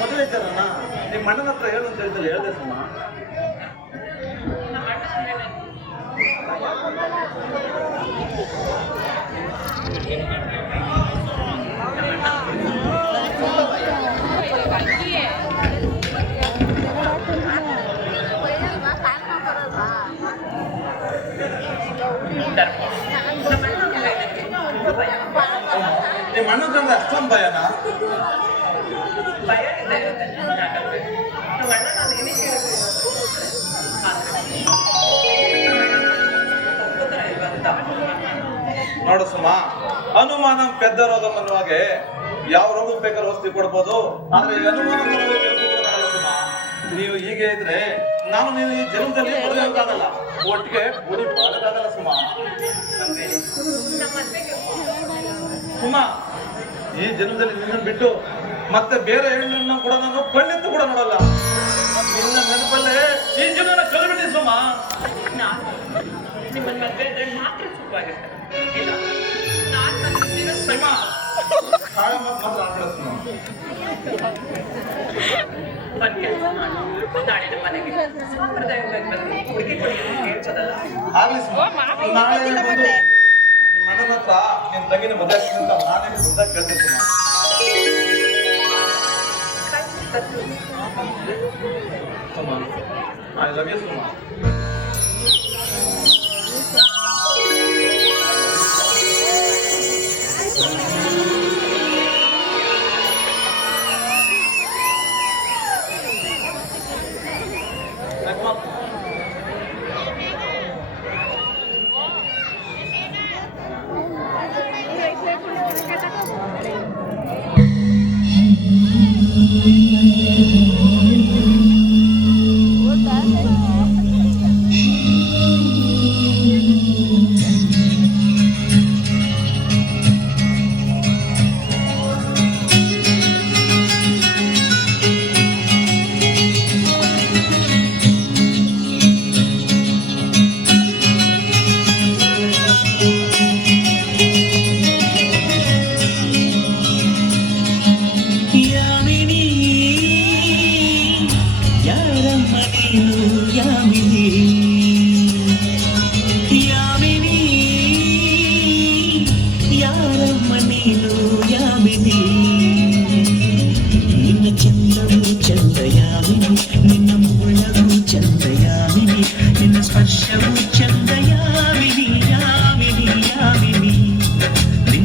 ಮೊದಲೇ ಇದ್ದಾರಣ್ಣ ನಿಮ್ಮ ಮಣ್ಣನ ಹತ್ರ ಹೇಳು ಅಂತ ಹೇಳ್ತಾರೆ ಹೇಳ್ದೆ ಸುಮ್ಮ ಧರ್ಮ ಅಣ್ಣನ ಕಂಡ್ರೆ ಅಷ್ಟೊಂದು ಭಯನಾ? ಭಯ ಇದೆ ನಾನು ನೋಡು ಸುಮ ಅನುಮಾನ ಪೆದ್ದ ರೋಗ ಅನ್ನುವಾಗೆ ಯಾವ ರೋಗಕ್ಕೆ ಬೇಕಾದ್ರೂ ಔಷಧಿ ಕೊಡ್ಬೋದು. ಆದ್ರೆ ಅನುಮಾನ. ನೀವು ಹೀಗೆ ಇದ್ರೆ ನಾನು ನೀನು ಈ ಜನ್ಮದಲ್ಲಿ ಆಗೋಕ್ಕಾಗಲ್ಲ ಒಟ್ಟಿಗೆ ಗುಡಿ ಬಾಳಕ್ಕಾಗಲ್ಲ ಸುಮ. ಸುಮ ಈ ಜನ್ಮದಲ್ಲಿ ನಿನ್ನ ಬಿಟ್ಟು ಮತ್ತೆ ಬೇರೆ ಹೆಣ್ಣನ್ನು ಕೂಡ ನಾನು ಕಣ್ಣೆತ್ತು ಕೂಡ ನೋಡಲ್ಲ. ನಿನ್ನ ನೆನಪಲ್ಲೇ ಈ ಜೀವನ ಕಲ್ಬಿಟ್ಟಿ ಸುಮ್ಮ. ನಾನು ನಿಮ್ಮನ್ನ ಮದ್ವೆ ಮಾತ್ರ ಸುಖವಾಗಿರ್ತಾರೆ. ಇಲ್ಲ ನಾನು ನನ್ನ ಸುಮ ಕಾಯ ಮಾತು ಮಾತ್ರ ಆಡ್ಬೇಡ ಸುಮ ಒಂದ್ ಕೆಲಸ ಮಾಡು. ನಾಳೆ ನಮ್ಮ ಮನೆಗೆ. ಸಂಪ್ರದಾಯವಾಗಿ ಬಂದು ಹುಡುಗಿ ಕೊಡಿ ಅಂತ ಹೇಳ್ಬೋದಲ್ಲ. ನಾಳೆ ಬಂದು ನಿಮ್ಮ ಅಣ್ಣನ ಹತ್ರ ನಿನ್ ತಂಗಿನ ಮದುವೆ ಆಗ್ತೀನಿ ಅಂತ ನಾನೇ ಮುಂದೆ ಕೇಳ್ತೀನಿ Suma Suma I love you Suma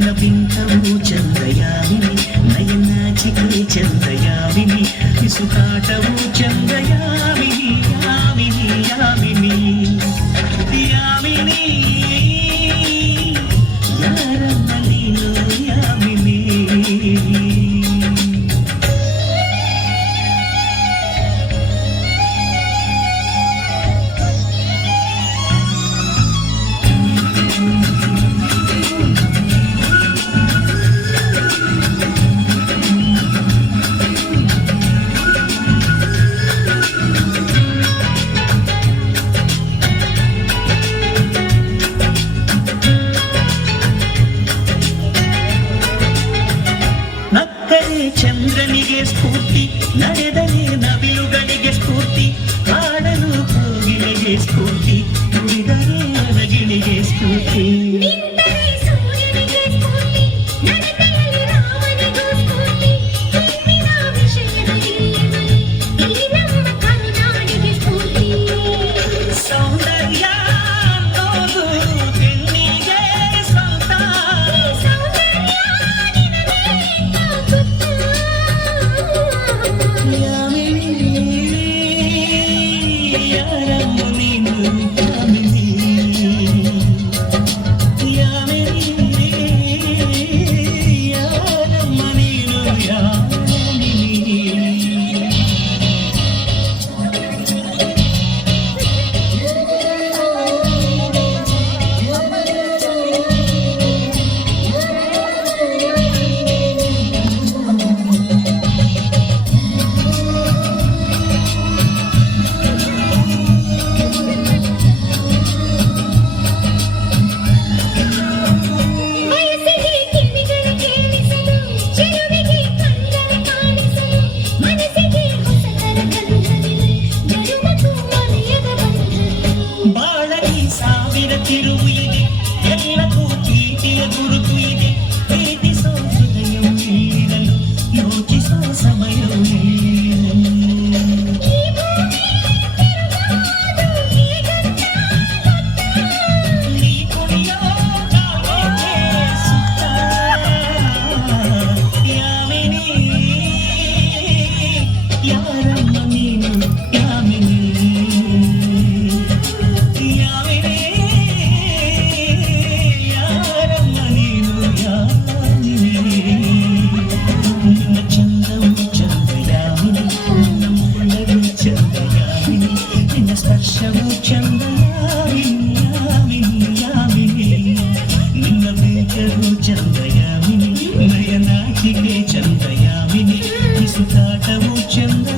విలపించవు చంద్రయామిని నయనాచికి చంద్రయామిని ఇసుకాటవు చంద్రయామిని Yamini Yamini. చందయామిని చందయామిని నయనాచికే చందయామిని ఇసుకాటము Chandra